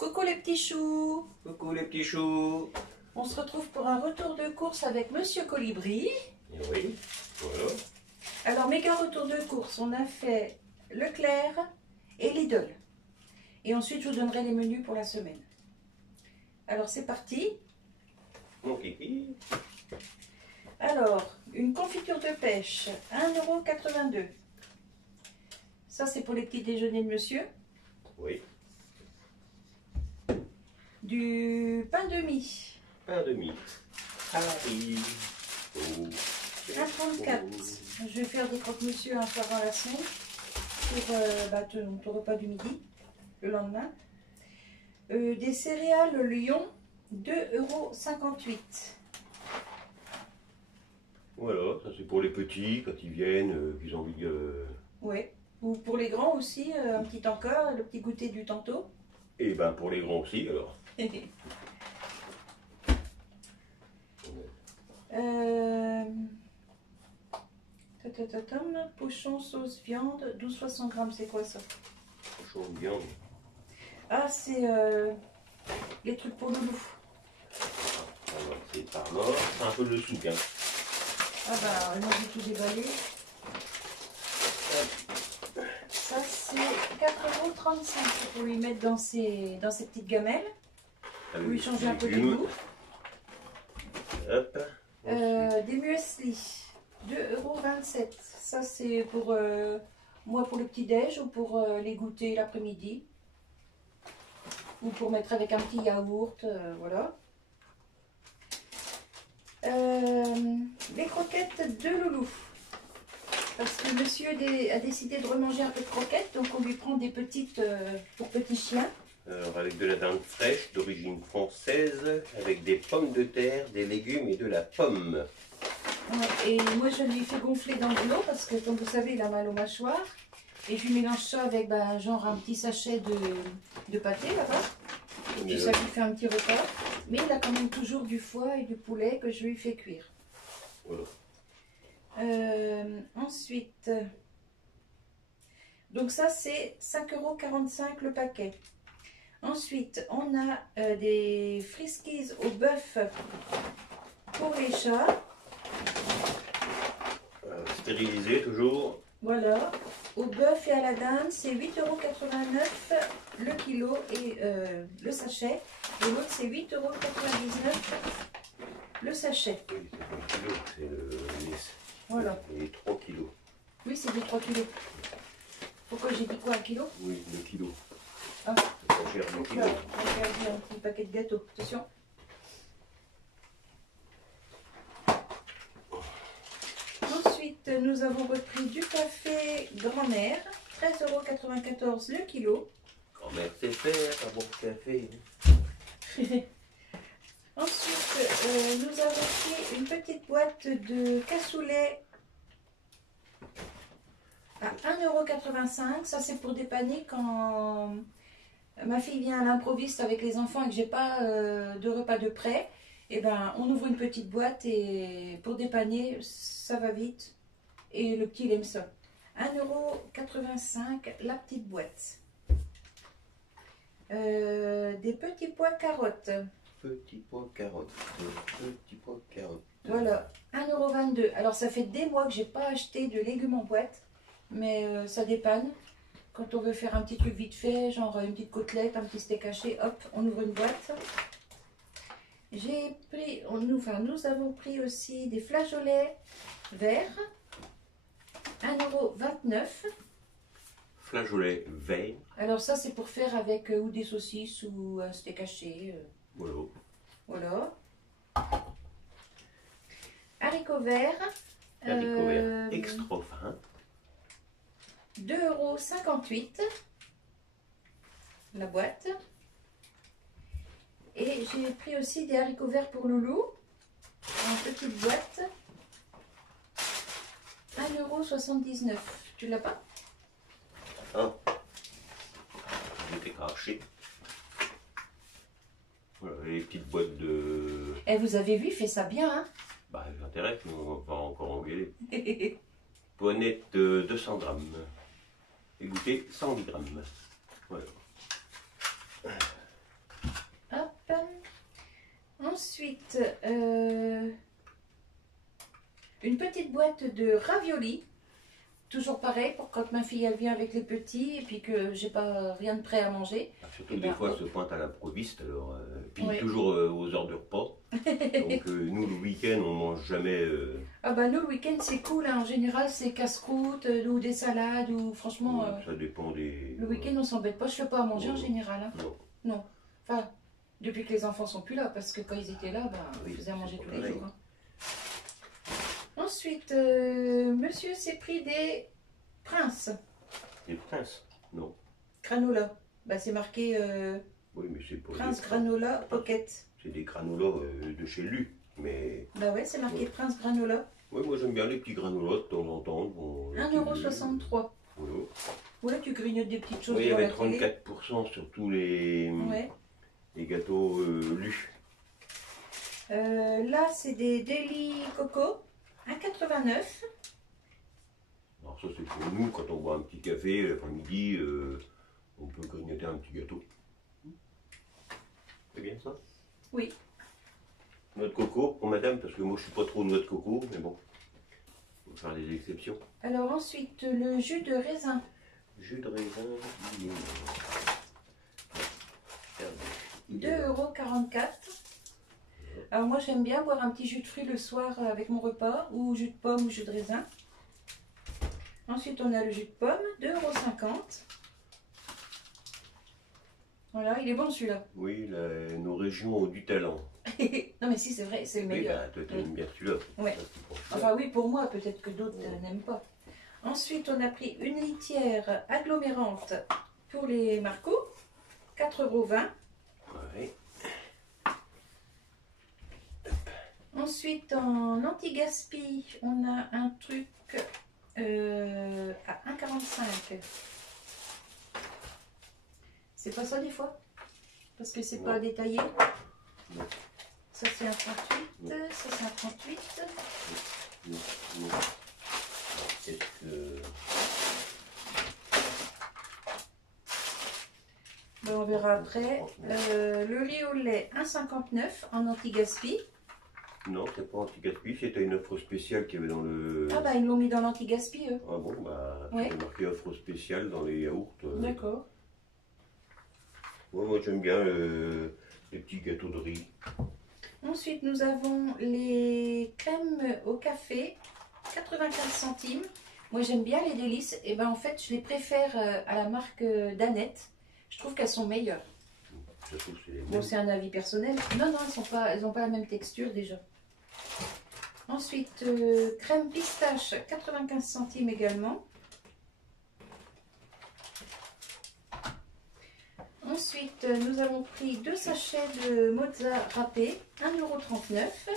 Coucou les petits choux. Coucou les petits choux. On se retrouve pour un retour de course avec Monsieur Colibri. Et oui, voilà. Alors, méga retour de course, on a fait Leclerc et Lidl. Et ensuite, je vous donnerai les menus pour la semaine. Alors, c'est parti. Mon kiki. Alors, une confiture de pêche, 1,82 €. Ça, c'est pour les petits déjeuners de monsieur. Oui. Du pain de mie. Pain de mie. Paris. Oh. 1,34 €. Je vais faire des croque-monsieur un soir dans la semaine pour ton repas du midi, le lendemain. Des céréales Lion, 2,58 €. Voilà, ça c'est pour les petits quand ils viennent, qu'ils ont envie de... Oui. Ou pour les grands aussi, un petit encore, le petit goûter du tantôt. Et ben pour les grands aussi alors. Pochon sauce viande, 12,60 g, c'est quoi ça? Cochon de viande. Ah, c'est les trucs pour Loulou. Alors c'est par là, c'est un peu le souk. Hein. Ah bah, moi j'ai tout déballé. Ça c'est 4,35 € pour lui mettre dans ses petites gamelles. Pour lui changer un peu de goût. Hop. Des muesli, 2,27 €. Ça c'est pour moi pour le petit déj ou pour les goûter l'après-midi. Ou pour mettre avec un petit yaourt, voilà. Les croquettes de Loulou. Parce que monsieur a décidé de remanger un peu de croquettes, donc on lui prend des petites pour petits chiens. Alors avec de la dinde fraîche d'origine française, avec des pommes de terre, des légumes et de la pomme. Ouais, et moi je lui fais gonfler dans de l'eau parce que comme vous savez il a mal aux mâchoires. Et je lui mélange ça avec genre un petit sachet de pâté là-bas. Et puis ça lui fait un petit repas. Mais il a quand même toujours du foie et du poulet que je lui fais cuire. Voilà. Ensuite, donc ça c'est 5,45 € le paquet. Ensuite, on a des friskies au bœuf pour les chats. Stérilisé toujours. Voilà, au bœuf et à la dinde, c'est 8,89 € le kilo et le sachet. Et l'autre, c'est 8,99 € le sachet. Oui, c'est pas un kilo, c'est les... Voilà. Les 3 kilos. Oui, c'est du 3 kilos. Pourquoi j'ai dit quoi, 1 kilo? Oui, le kilo. Ah. C'est pas cher, le Donc kilo. là, on va regarder un petit paquet de gâteaux. Attention. Ensuite, nous avons repris du café grand-mère, 13,94 € le kilo. Grand-mère sait faire un bon café. Ensuite, nous avons pris une petite boîte de cassoulet à 1,85 €. Ça, c'est pour dépanner quand ma fille vient à l'improviste avec les enfants et que j'ai pas de repas de prêt. Et ben, on ouvre une petite boîte et pour dépanner, ça va vite. Et le petit, il aime ça. 1,85 € la petite boîte. Des petits pois carottes. Petit pois carottes. Petit pois carottes. Voilà, 1,22 €. Alors ça fait des mois que j'ai pas acheté de légumes en boîte, mais ça dépanne. Quand on veut faire un petit truc vite fait, genre une petite côtelette, un petit steak haché, hop, on ouvre une boîte. J'ai pris, nous avons pris aussi des flageolets verts, 1,29 €. Flageolet vert. Alors ça c'est pour faire avec ou des saucisses ou un steak haché. Voilà. Voilà. Haricots verts. Haricots verts extra fin. 2,58 € la boîte. Et j'ai pris aussi des haricots verts pour Loulou en petite boîte. 1,79 €. Tu l'as pas? Ah. J'étais craché. Voilà, les petites boîtes de... Eh, vous avez vu, il fait ça bien, hein? Bah, j'intéresse, mais on va encore engueuler. Poinette de 200 grammes. Égouttée 110 grammes. Voilà. Ensuite, une petite boîte de raviolis. Toujours pareil pour quand ma fille elle vient avec les petits et puis que j'ai pas rien de prêt à manger. Surtout des fois, elle se pointe à l'improviste, alors puis Oui. toujours aux heures de repas. Donc nous, le week-end, on mange jamais. Ah bah nous le week-end c'est cool, hein. En général c'est casse-croûte ou des salades ou franchement ça dépend des. le week-end on s'embête pas, je fais pas à manger en général. Hein. Non. Non. Enfin, depuis que les enfants sont plus là, parce que quand ils étaient là, bah, Oui, je faisais à manger c'est tous pas les pareil. jours. Hein. Ensuite, monsieur s'est pris des princes Des princes. Non. granola. Bah c'est marqué Oui, mais c'est pas. Prince des granola pocket. C'est des granolas de chez Lu. Mais. Bah ouais, c'est marqué Ouais. Prince granola. Oui, moi j'aime bien les petits granolas de temps en temps. Bon, 1,63 €. Voilà. Ouais, tu grignotes des petites choses Oui, il y devant avait la télé. 34% sur tous les gâteaux Lu. Là, c'est des Deli Coco, 1,89 €. Alors ça c'est pour nous, quand on boit un petit café l'après-midi, on peut grignoter un petit gâteau. C'est bien ça? Oui. Noix de coco pour madame, parce que moi je suis pas trop noix de coco, mais bon, on va faire des exceptions. Alors ensuite, le jus de raisin. Jus de raisin, 2,44 €. Alors moi j'aime bien boire un petit jus de fruits le soir avec mon repas, ou jus de pomme ou jus de raisin. Ensuite on a le jus de pomme, 2,50 €. Voilà, il est bon celui-là. Oui, nos régions ont du talent. Non mais si c'est vrai, c'est le Oui, meilleur. bah, toi t'aimes bien celui-là. Ouais. Ça, tu prends celui-là. Enfin oui, pour moi, peut-être que d'autres n'aiment pas. Ensuite on a pris une litière agglomérante pour les Marcos, 4,20 €. Ouais. Ensuite, en anti-gaspi, on a un truc à 1,45 €. C'est pas ça des fois? Parce que c'est pas Non. détaillé. Non. Ça c'est un 38, Non. ça c'est un 38. Non, non. Est-ce que... Ben, on verra après. Le lait au lait, 1,59 € en anti-gaspi. Non, c'est pas anti-gaspi, c'était une offre spéciale qu'il y avait dans le... Ah bah ils l'ont mis dans l'anti-gaspi eux. Ah bon, bah, Ouais. c'est marqué offre spéciale dans les yaourts. D'accord. Ouais, moi j'aime bien les petits gâteaux de riz. Ensuite, nous avons les crèmes au café, 95 centimes. Moi, j'aime bien les délices. Et ben en fait, je les préfère à la marque Danette. Je trouve qu'elles sont meilleures. Je trouve que c'est les Bon, mêmes. c'est un avis personnel. Non, non, elles n'ont pas la même texture déjà. Ensuite, crème pistache, 95 centimes également. Ensuite, nous avons pris 2 sachets de mozza râpé, 1,39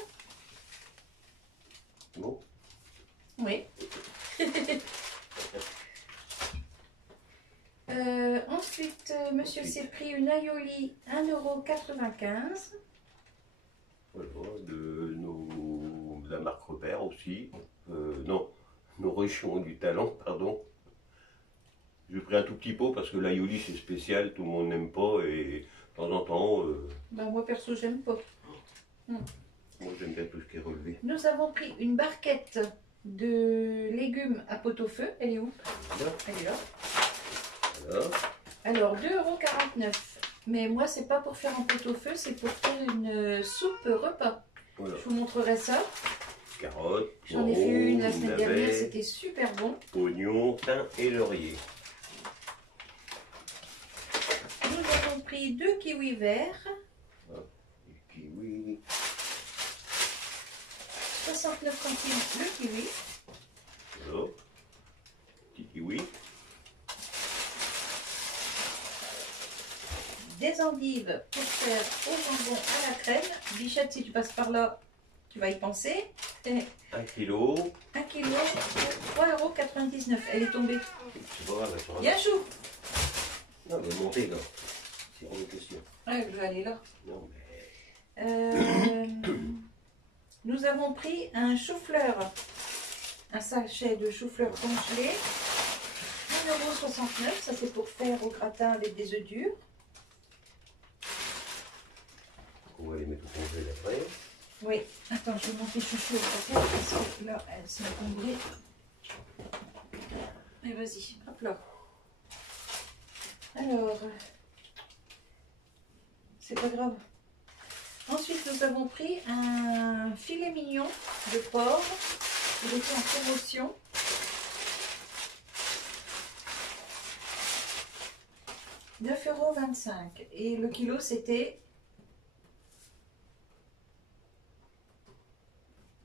€. Bon, Oui. Ensuite, monsieur s'est pris une aioli, 1,95 €. voilà, de la marque Repère aussi. Non, nos régions ont du talent, pardon. J'ai pris un tout petit pot parce que l'aioli c'est spécial, tout le monde n'aime pas et de temps en temps, Ben, moi perso, j'aime pas. moi j'aime bien tout ce qui est relevé. Nous avons pris une barquette de légumes à pot-au-feu. Elle est où? Là, Elle est là. voilà. Alors, 2,49 €. Mais moi, c'est pas pour faire en pot-au-feu, c'est pour faire une soupe repas. Voilà. Je vous montrerai ça. Carottes, J'en ai fait une la semaine dernière, navets, c'était super bon. oignons, thym et laurier. Nous avons pris 2 kiwis verts, Les kiwis. 69 centimes le kiwi. Voilà. Petit kiwi. Des endives pour faire au jambon à la crème. Bichette, si tu passes par là, tu vas y penser. 1 kilo. 1 kg pour 3,99 €. Elle est tombée. C'est pas grave, elle sera là. Bien chou. Non, mais montez là. C'est hors de question. Ouais, je vais aller là. Non, mais. Nous avons pris un chou-fleur. Un sachet de chou-fleur congelé. 1,69 €. Ça, c'est pour faire au gratin avec des œufs durs. On va les mettre au congèle après. Oui, attends, je vais monter chouchou au paquet parce que là, elle s'est encombrée. Et vas-y, hop là. Alors, c'est pas grave. Ensuite, nous avons pris un filet mignon de porc. Il était en promotion. « 9,25 € et le kilo c'était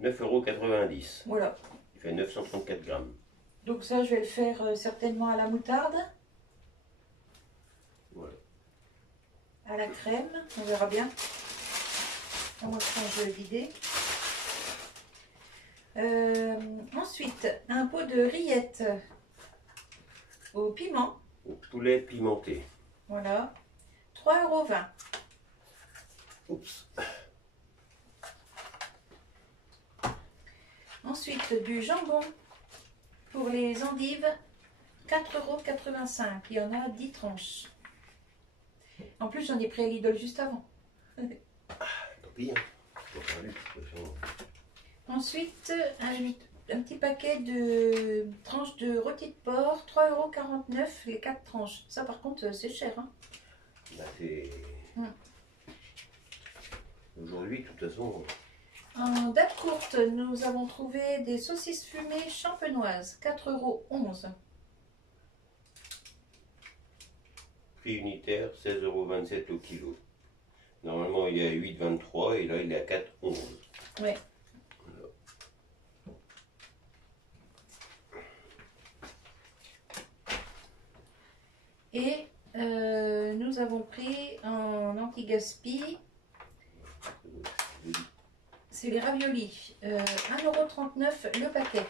9,90 €. Voilà. Il fait 934 grammes. Donc ça, je vais le faire certainement à la moutarde. Voilà. À la crème, on verra bien. On va changer le vider. Ensuite, un pot de rillettes au piment. Au poulet pimenté. Voilà. 3,20 €. Oups. Ensuite, du jambon pour les endives. 4,85 €. Il y en a 10 tranches. En plus, j'en ai pris à Lidl juste avant. Tant pis, hein. Faut faire lui, de toute façon. Ensuite, un petit paquet de tranches de rôti de porc, 3,49 € les 4 tranches. Ça par contre c'est cher. Hein. Bah, c'est... Aujourd'hui, de toute façon... En date courte, nous avons trouvé des saucisses fumées champenoises, 4,11 €. Prix unitaire, 16,27 € au kilo. Normalement, il est à 8,23 € et là, il est à 4,11 €. Ouais. Et nous avons pris en anti-gaspi, c'est les raviolis, 1,39 € le paquet.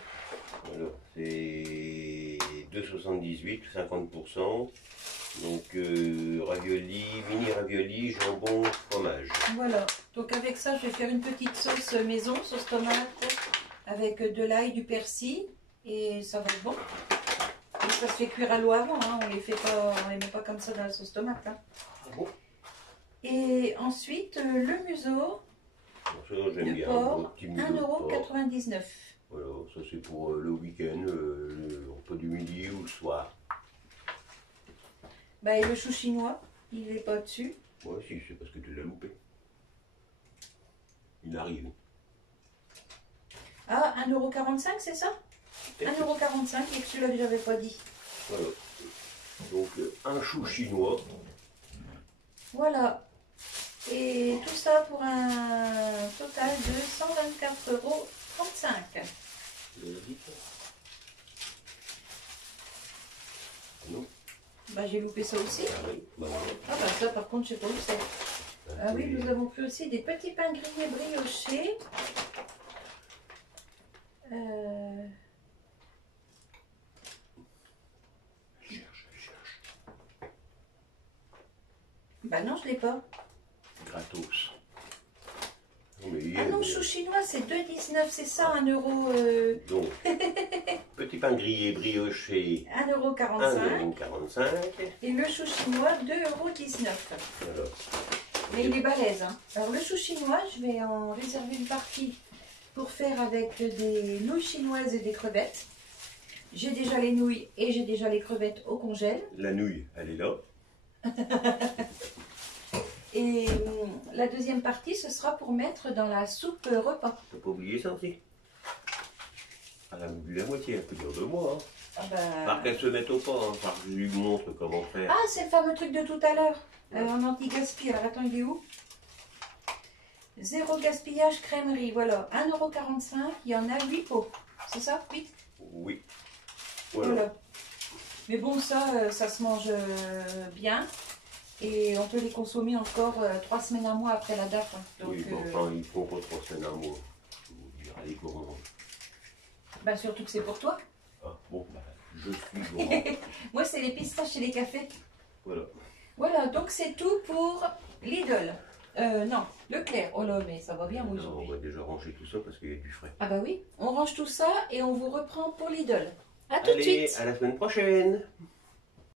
Voilà, c'est 2,78 €, 50%. Donc, ravioli, mini ravioli, jambon, fromage. Voilà, donc avec ça, je vais faire une petite sauce maison, sauce tomate, avec de l'ail, du persil, et ça va être bon. Et ça se fait cuire à l'eau avant, hein. On les met pas comme ça dans la sauce tomate. Hein. Ah bon? Et ensuite, le museau J'aime de bien, porc, petit museau de porc. 1,99 €. Voilà, ça c'est pour le week-end, le repas du midi ou le soir. Bah, et le chou chinois, il n'est pas dessus. Ouais, si, c'est parce que tu l'as loupé. Il arrive. Ah, 1,45 €, c'est ça? 1,45 € et que celui-là que j'avais pas dit. Voilà. Donc, un chou chinois. Voilà. Et tout ça pour un total de 124,35 €. Non. Bah, j'ai loupé ça aussi. Ah oui, bah voilà. Ah bah ça par contre je sais pas où c'est. Ah oui, nous avons pris aussi des petits pains grillés briochés. Cherche. Bah non, je l'ai pas. Gratos. Ah non, chou chinois c'est 2,19 €, c'est ça, 1 €. Donc, petit pain grillé brioché, 1,45 1,45 €. et le chou chinois 2,19 €. Voilà. Mais il est balèze. Hein. Alors le chou chinois, je vais en réserver une partie pour faire avec des nouilles chinoises et des crevettes. J'ai déjà les nouilles et j'ai déjà les crevettes au congèle. La nouille, elle est là. Et la deuxième partie, ce sera pour mettre dans la soupe repas. T'as pas oublié ça aussi? Elle a bu la moitié, elle peut dire 2 mois. Hein. Ah bah... Par qu'elle se mette au pas, hein, par que je lui montre comment faire. Ah, c'est le fameux truc de tout à l'heure. En anti-gaspi. Alors attends, il est où? Zéro gaspillage crèmerie. Voilà, 1,45 €. Il y en a 8 pots. C'est ça? 8? Oui. Voilà. Mais bon, ça se mange bien. Et on peut les consommer encore 3 semaines, un mois après la date. Hein. Donc, oui, bon, enfin, ils font pas 3 semaines, un mois. Je vous dire, allez, gourmand. Bah, surtout que c'est pour toi. Ah, bon, bah, je suis gourmand. Moi, c'est les pistaches et les cafés. Voilà. Voilà, donc c'est tout pour Lidl. Non, Leclerc. Oh là, mais ça va bien On aujourd'hui. va déjà ranger tout ça parce qu'il y a du frais. Ah bah oui, on range tout ça et on vous reprend pour Lidl. À tout de Allez, suite. à la semaine prochaine!